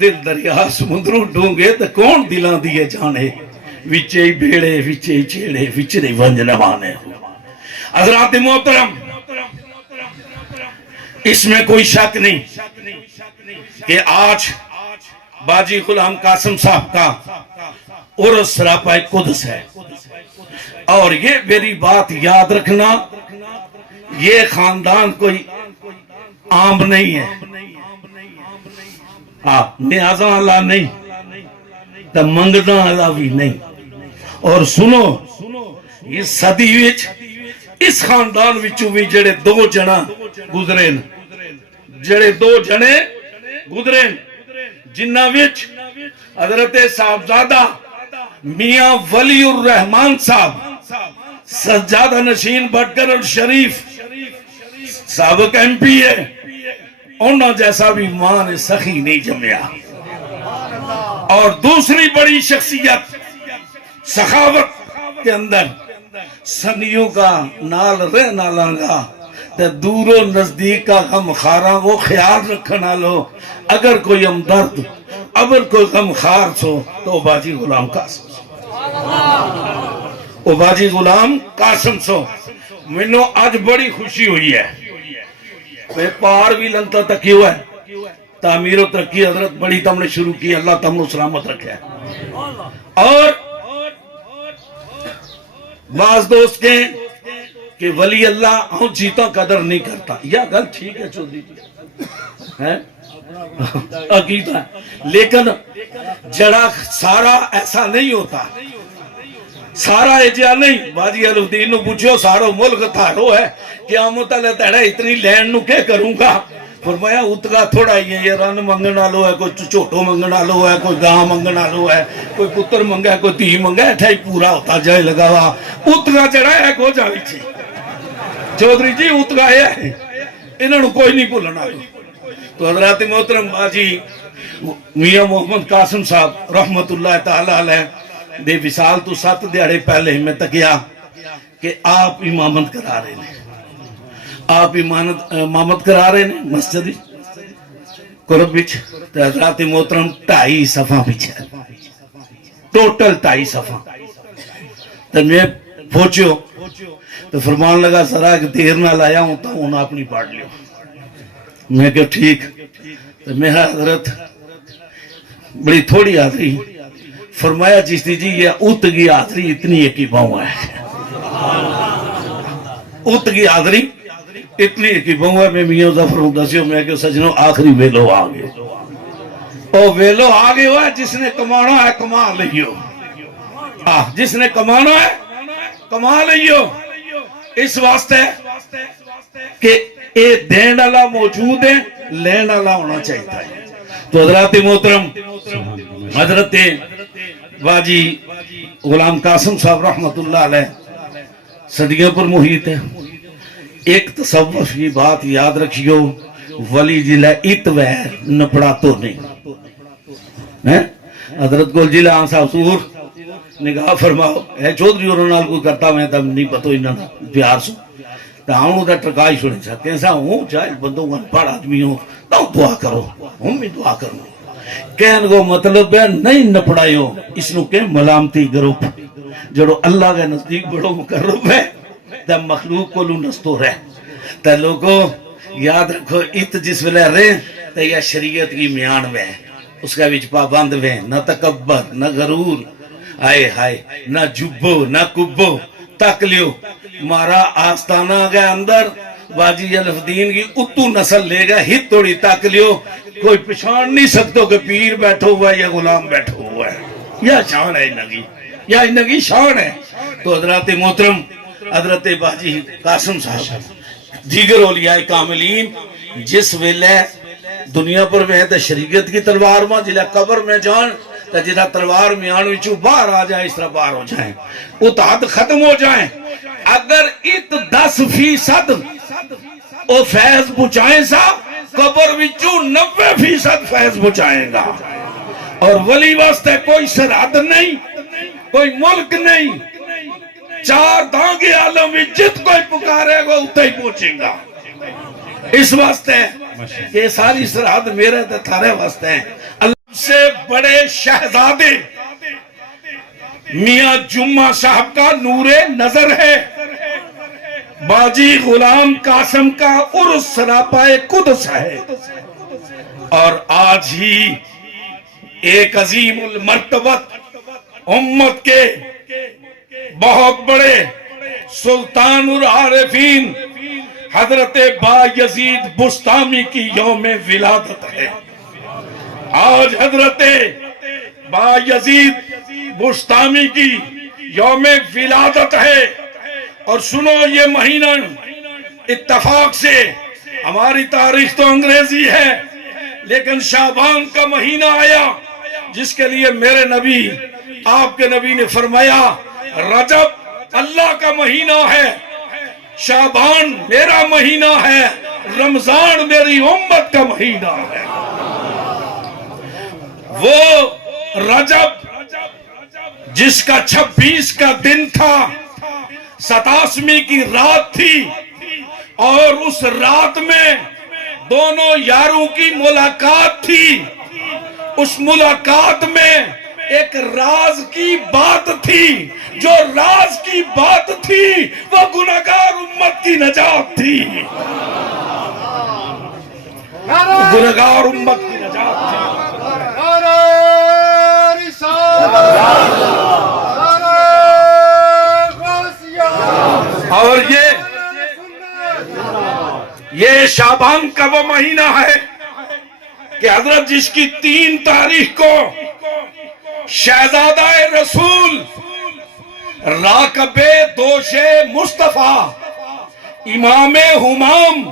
دل دریا سمندروں ڈونگے تو کون دلاں دیے جانے وچے ہی بھیڑے وچے ہی چیڑے وچے ہی ونج نوانے حضرات محترم اس میں کوئی شک نہیں کہ آج باجی غلام قاسم صاحب کا عرس سراپا قدس ہے اور یہ میری بات یاد رکھنا یہ خاندان کوئی عام نہیں ہے نیازاں اللہ نہیں تو منگداں اللہ بھی نہیں اور سنو اس صدی وچ اس خاندان وچوں بھی جڑے دو جنا گزرے جڑے دو جنے گزرے جنہ وچ حضرت صاحبزادہ میاں ولی الرحمان صاحب سجادہ نشین بٹگر الشریف سابق ایم پی ہے انہوں جیسا بھی ماں نے سخی نہیں جمیا اور دوسری بڑی شخصیت سخاوت کے اندر سنیوں کا نال رہنا لانگا تے دور و نزدیک کا غم خاراں وہ خیال رکھنا لو اگر کوئی ہمدرد اگر کوئی غم خار سو تو باجی غلام قاسم او باجی غلام قاسم سو منو آج بڑی خوشی ہوئی ہے میں پار بھی لنتا تکی ہوا ہے تعمیر و ترقی حضرت بڑی تم نے شروع کی اللہ تم نے سلامت رکھے اور بعض دوست کہیں کہ ولی اللہ ہوں جیتا قدر نہیں کرتا یا گل ٹھیک ہے چودھری ہے عقیدہ ہے لیکن جڑا سارا ایسا نہیں ہوتا سارا ایجا نہیں باجی الدین نو پوچھو سارا ملک تھارو ہے قیامت اللہ تیڑا اتنی لین نو کیا کروں گا فرمایا اتگا تھوڑا ہی ہے یہ رن منگنا لو ہے کوئی چھوٹو منگنا لو ہے کوئی گاں منگنا لو ہے کوئی پتر منگا ہے کوئی تی منگا ہے ٹھائی پورا ہوتا جائے لگا ہوا اتگا چڑھا ہے کو جاوی چی چودھری جی اتگا ہے انہوں نے کوئی نہیں بھولنا تو حضرات محترم باجی میاں محمد قاسم صاحب رحمت اللہ تعالی علیہ دے وصال تو 7 دیہڑے پہلے میں تکیا کہ آپ امامت کرا رہے ہیں آپ امامت کرا رہے ہیں مسجد قرب بچ حضرات محترم 2.5 صفحہ پیچھے ٹوٹل 2.5 صفحہ تو میں پہنچو تو فرمان لگا ذرا ایک دیر نہ لایا ہوں تو انہوں اپنی پڑھ لیو میں کہ ٹھیک تو میرا حضرت بڑی تھوڑی آدری فرمایا چشتی جی یہ اتگی آدری اتنی ایکی باؤں ہے اتگی آدری اتنی ایکی باؤں ہے میں میاں ظفر ہوں دسیوں میں کہ سجنوں آخری ویلو آگے اور ویلو آگے ہوا ہے جس نے کمانا ہے کما لئیو جس نے کمانا ہے کما لئیو اس واسطے کہ اے دین اللہ موجود ہے لین اللہ ہونا چاہتا ہے تو حضرات محترم حضرت باجی غلام قاسم صاحب رحمت اللہ علیہ صدیوں پر محیط ہے ایک تصوف کی بات یاد رکھیو ولی جلہ اتوہ نپڑا تو نہیں حضرت گل جلہ آنسا حضور نگاہ فرماؤ ہے چودھری اور انہوں کو کرتا میں تب نہیں پتو انہوں پیار سو تو ہوں دا ٹرکائی چھوڑیں چاہتے ہیں ایسا ہوں چاہے بندوں کا پڑھ آدمی ہوں تو دعا کرو ہم بھی دعا کرو کہن کو مطلب ہے نہیں نپڑائیو اس نو کہ ملامتی گروپ جڑو اللہ کے نزدیک بڑو مقرب ہے تا مخلوق کو لو نستو رہ تا لوگوں یاد رکھو ات جس ویلے رہے تا یہ شریعت کی میان وے اس کا وچ پابند وے نہ تکبر نہ غرور آئے ہائے نہ جبو نہ کبو تک لیو مارا آستانہ کے اندر باجی الفدین کی اتو نسل لے گا ہی توڑی تک لیو کوئی پچھان نہیں سکتو کہ پیر بیٹھو ہوا ہے یا غلام بیٹھو ہوا ہے یا شان ہے انگی یا انگی شان ہے تو حضرات محترم حضرت باجی قاسم صاحب دیگر اولیاء کاملین جس ویلے دنیا پر میں ہے شریعت کی تلوار ماں جلے قبر میں جان تا جدہ تلوار میں آنوی چو باہر آ جائیں اس طرح باہر ہو جائیں اتحاد ختم ہو جائیں اگر ات 10% او فیض پچائیں سا قبر وچو 90% فیض پچائیں گا اور ولی واسطے کوئی سرحد نہیں کوئی ملک نہیں 4 دانگے عالم میں جت کوئی پکارے گا اتھے ہی پہنچیں گا اس واسطے یہ ساری سرحد میرے تے تھارے واسطے ہیں. اللہ سے بڑے شہزادے میاں جمعہ صاحب کا نور نظر ہے. باجی غلام قاسم کا عرس سراپائے قدس ہے. اور آج ہی ایک عظیم المرتبت امت کے بہت بڑے سلطان العارفین حضرت بایزید بسطامی کی یوم ولادت ہے. آج حضرت بایزید بسطامی کی یوم ولادت ہے. اور سنو یہ مہینہ اتفاق سے ہماری تاریخ تو انگریزی ہے لیکن شعبان کا مہینہ آیا جس کے لیے میرے نبی آپ کے نبی نے فرمایا رجب اللہ کا مہینہ ہے, شعبان میرا مہینہ ہے, رمضان میری امت کا مہینہ ہے. وہ رجب جس کا 26 کا دن تھا, 27ویں کی رات تھی, اور اس رات میں دونوں یاروں کی ملاقات تھی. اس ملاقات میں ایک راز کی بات تھی. جو راز کی بات تھی وہ گناہگار امت کی نجات تھی. گناہگار امت کی نجات تھی. اور یہ شعبان کا وہ مہینہ ہے کہ حضرت جس کی 3 تاریخ کو شہزادہ رسول راکب دوش مصطفیٰ امام ہمام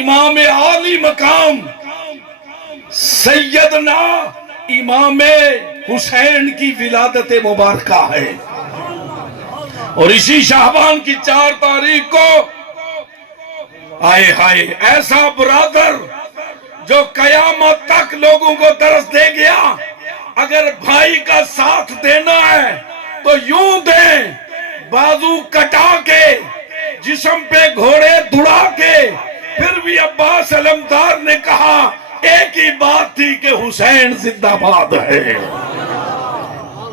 امام عالی مقام سیدنا امام حسین کی ولادت مبارکہ ہے. اور اسی شعبان کی 4 تاریخ کو آئے ہائے ایسا برادر جو قیامت تک لوگوں کو درس دے گیا, اگر بھائی کا ساتھ دینا ہے تو یوں دیں, بازو کٹا کے جسم پہ گھوڑے دڑا کے. پھر بھی عباس علمدار نے کہا ایک ہی بات تھی کہ حسین زندہ باد ہے.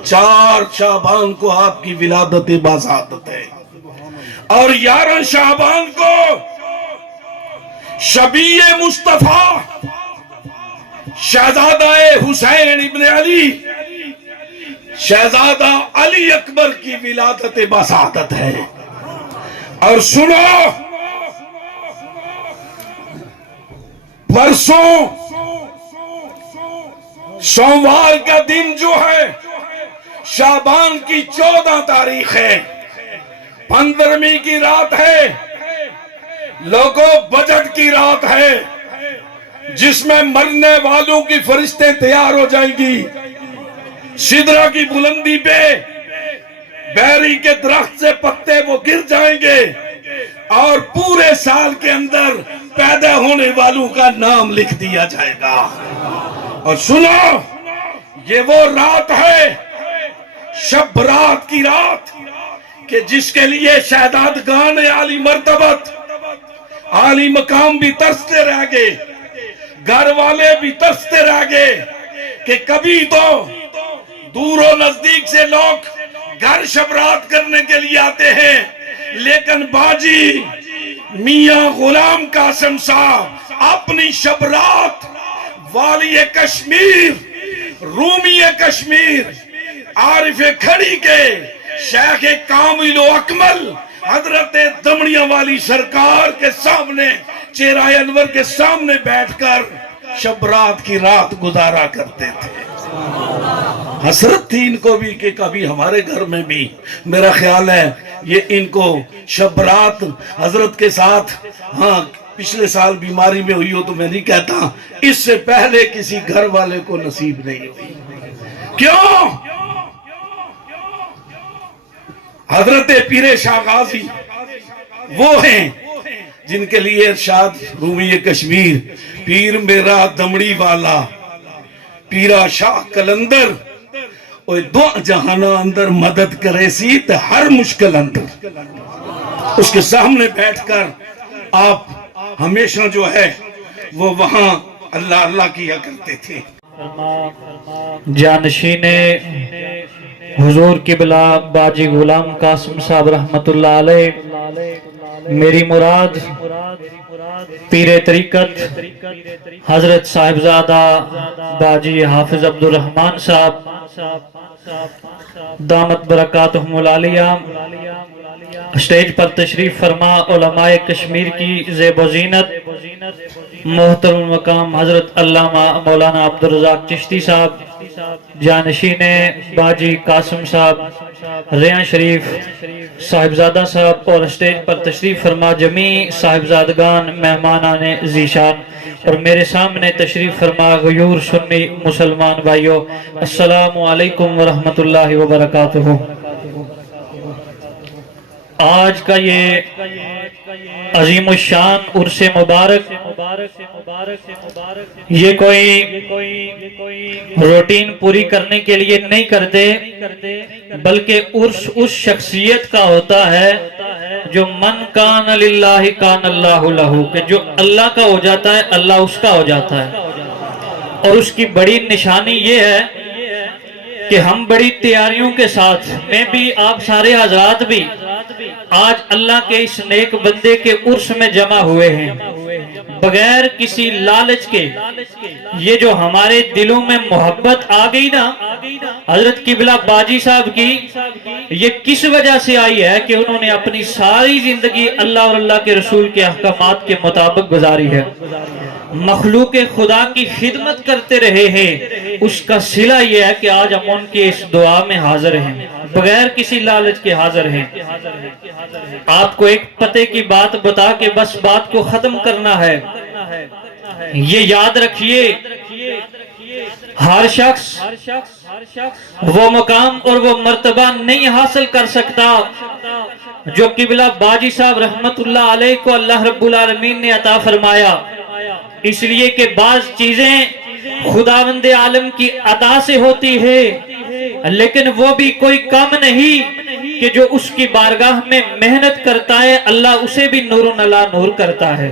4 شعبان کو آپ کی ولادت بازادت ہے. اور 11 شعبان کو شبیہ مصطفیٰ شہزادہ حسین ابن علی شہزادہ علی اکبر کی ولادت بازادت ہے. اور سنو, پرسوں سوموار کا دن جو ہے شعبان کی 14 تاریخ ہے, 15ویں کی رات ہے, لوگوں بجٹ کی رات ہے, جس میں مرنے والوں کی فرشتے تیار ہو جائیں گی. سدرہ کی بلندی پہ بیری کے درخت سے پتے وہ گر جائیں گے, اور پورے سال کے اندر پیدا ہونے والوں کا نام لکھ دیا جائے گا. اور سنو, یہ وہ رات ہے شب رات کی رات کہ جس کے لیے شہزادگان عالی مرتبت عالی مقام بھی ترستے رہ گئے, گھر والے بھی ترستے رہ گئے کہ کبھی تو دور و نزدیک سے لوگ گھر شب رات کرنے کے لیے آتے ہیں, لیکن باجی میاں غلام قاسم صاحب اپنی شب رات والی کشمیر, رومی کشمیر, عارف کھڑی کے شیخ کامل و اکمل حضرت دمڑیاں والی سرکار کے سامنے, چہرہ انور کے سامنے بیٹھ کر شب رات کی رات گزارا کرتے تھے. حسرت تھی ان کو بھی کہ کبھی ہمارے گھر میں بھی, میرا خیال ہے یہ ان کو شب رات حضرت کے ساتھ, ہاں پچھلے سال بیماری میں ہوئی ہو تو میں نہیں کہتا, اس سے پہلے کسی گھر والے کو نصیب نہیں ہوئی. کیوں؟ حضرت پیر شاہ غازی وہ ہیں جن کے لیے ارشاد رومی کشمیر, پیر میرا دمڑی والا پیرا شاہ کلندر, اوہ دو جہانہ اندر مدد کرے سی تے ہر مشکل اندر. اس کے سامنے بیٹھ کر آپ ہمیشہ جو ہے وہ وہاں اللہ اللہ کیا کرتے تھے۔ جانشین حضور قبلہ باجی غلام قاسم صاحب رحمت اللہ علیہ، میری مراد پیر طریقت حضرت صاحبزادہ باجی حافظ عبد الرحمن صاحب دامت برکاتہم العالیہ اسٹیج پر تشریف فرما علماء کشمیر کی زیب و زینت محترم مقام حضرت علامہ مولانا عبدالرزاق چشتی صاحب، جانشین باجی قاسم صاحب ریاں شریف صاحبزادہ صاحب، اور اسٹیج پر تشریف فرما جمیع صاحبزادگان مہمانان ذیشان، اور میرے سامنے تشریف فرما غیور سنی مسلمان بھائیوں، السلام علیکم ورحمت اللہ وبرکاتہ۔ آج کا یہ عظیم الشان عرس مبارک یہ کوئی روٹین پوری کرنے کے لیے نہیں کرتے، بلکہ عرس اس شخصیت کا ہوتا ہے جو من کان للہ کان اللہ لہ، کہ جو اللہ کا ہو جاتا ہے اللہ اس کا ہو جاتا ہے۔ اور اس کی بڑی نشانی یہ ہے کہ ہم بڑی تیاریوں کے ساتھ، میں بھی آپ سارے حضرات بھی آج اللہ کے اس نیک بندے کے عرس میں جمع ہوئے ہیں، بغیر کسی لالچ کے۔ یہ جو ہمارے دلوں میں محبت آ گئی نا حضرت قبلہ باجی صاحب کی، یہ کس وجہ سے آئی ہے کہ انہوں نے اپنی ساری زندگی اللہ اور اللہ کے رسول کے احکامات کے مطابق گزاری ہے، مخلوق خدا کی خدمت کرتے رہے ہیں۔ اس کا صلہ یہ ہے کہ آج ہم ان کے اس دعا میں حاضر ہیں، بغیر کسی لالچ کے حاضر ہیں۔ آپ کو ایک پتے کی بات بتا کے بس بات کو ختم کرنا ہے۔ یہ یاد رکھیے، ہر شخص وہ مقام اور وہ مرتبہ نہیں حاصل کر سکتا جو قبلہ باجی صاحب رحمت اللہ علیہ کو اللہ رب العالمین نے عطا فرمایا، اس لیے کہ بعض چیزیں خداوند عالم کی عطا سے ہوتی ہے، لیکن وہ بھی کوئی کم نہیں کہ جو اس کی بارگاہ میں محنت کرتا ہے اللہ اسے بھی نور علی نور کرتا ہے۔